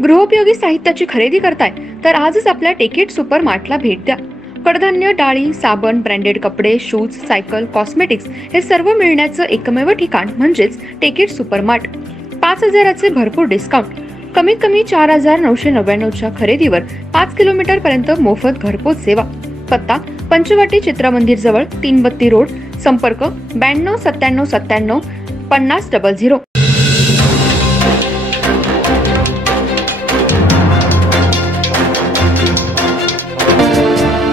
गृहोपयोगी साहित्याची खरेदी करताय तर आजच आपल्या टेकेट सुपर मार्टला भेट द्या। कडधान्य, डाळी, साबण, ब्रँडेड कपडे, शूज, सायकल, कॉस्मेटिक्स हे सर्व मिळण्याचं एकमेव ठिकाण म्हणजेच टेकेट सुपर मार्ट। 5,000चे भरपूर डिस्काउंट, कमीत कमी 4,999च्या खरेदीवर 5 किलोमीटर पर्यंत मोफत घरपोच सेवा। पत्ता पंचवटी चित्रमंदिर जवळ 3 बत्ती रोड। संपर्क 92 97 97 50 00।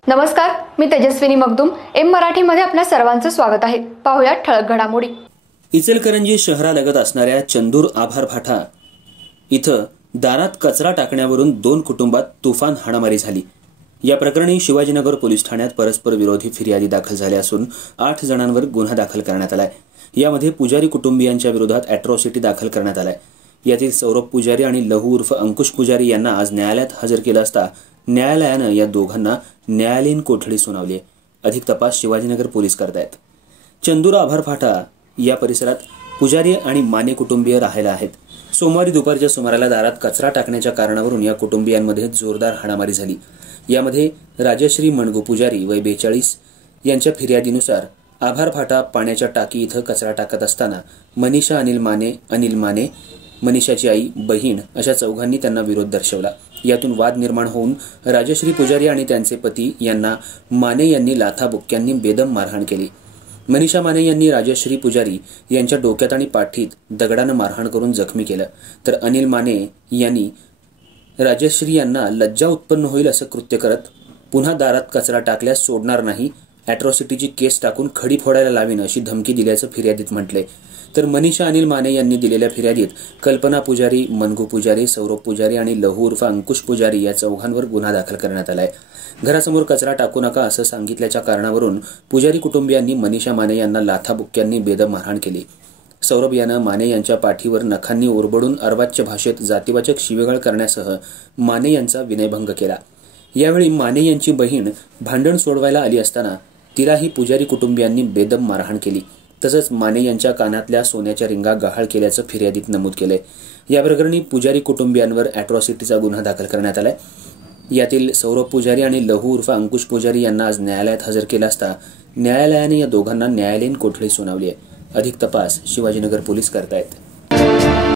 नमस्कार, मी तेजस्विनी मगदूम। एम मराठी मध्ये आपल्या सर्वांचं स्वागत आहे। पाहूया ठळक घडामोडी। इचलकरंजी शहरालगत असणाऱ्या चंदूर आभार फाटा इथं दारात कचरा टाकण्यावरून 2 कुटुंबात तुफान हाणामारी झाली। या प्रकरणी शिवाजीनगर पोलीस ठाण्यात परस्पर विरोधी फिर्यादी दाखल झाल्या असून 8 जणांवर गुन्हा दाखल करण्यात आलाय। यामध्ये पुजारी कुटुंबियांच्या विरोधात अॅट्रॉसिटी दाखल करण्यात आलाय। यातील सौरभ पुजारी आणि लहू उर्फ अंकुश पुजारी यांना आज न्यायालयात हजर केलं असता न्यायालयानं या दोघांना न्यायालयीन कोठडी सुनावली। अधिक तपास शिवाजीनगर पोलीस करतायत। चंदूर आभार फाटा या परिसरात पुजारी आणि माने कुटुंबीय राहायला आहेत। सोमवारी दुपारच्या सुमाराला दारात कचरा टाकण्याच्या कारणावरून या कुटुंबियांमध्ये जोरदार हाणामारी झाली। यामध्ये राजश्री मणगू पुजारी वय 42 यांच्या फिर्यादीनुसार आभार फाटा पाण्याच्या टाकी इथं कचरा टाकत असताना मनीषा अनिल माने, मनीषाची आई, बहीण अशा चौघांनी त्यांना विरोध दर्शवला। यातून वाद निर्माण होऊन राजश्री पुजारी आणि त्यांचे पती यांना माने यांनी लाथाबुक्क्यांनी बेदम मारहाण केली। मनीषा माने यांनी राजश्री पुजारी यांच्या डोक्यात आणि पाठीत दगडानं मारहाण करून जखमी केलं, तर अनिल माने यांनी राजश्री यांना लज्जा उत्पन्न होईल असं कृत्य करत पुन्हा दारात कचरा टाकल्यास सोडणार नाही, अॅट्रॉसिटीची केस टाकून खडी फोडायला लावीन अशी धमकी दिल्याचं फिर्यादीत म्हटलंय। तर मनीषा अनिल माने यांनी दिलेल्या फिर्यादीत कल्पना पुजारी, मनगू पुजारी, सौरभ पुजारी आणि लहू उर्फ अंकुश पुजारी या चौघांवर गुन्हा दाखल करण्यात आलाय। घरासमोर कचरा टाकू नका असं सांगितल्याच्या कारणावरून पुजारी कुटुंबियांनी मनीषा माने यांना लाथाबुक्क्यांनी बेदम मारहाण केली। सौरभ यानं माने यांच्या पाठीवर नखांनी ओरबडून अर्वाच्य भाषेत जातीवाचक शिवीगाळ करण्यासह माने यांचा विनयभंग केला। यावेळी माने यांची बहीण भांडण सोडवायला आली असताना तिलाही पुजारी कुटुंबियांनी बेदम मारहाण केली। तसंच माने यांच्या कानातल्या सोन्याच्या रिंगा गहाळ केल्याचं फिर्यादीत नमूद केलंय। या प्रकरणी पुजारी कुटुंबियांवर अॅट्रॉसिटीचा गुन्हा दाखल करण्यात आलाय। यातील सौरभ पुजारी आणि लहू उर्फ अंकुश पुजारी यांना आज न्यायालयात हजर केलं असता न्यायालयाने या दोघांना न्यायालयीन कोठडी सुनावली आहे। अधिक तपास शिवाजीनगर पोलीस करतायत।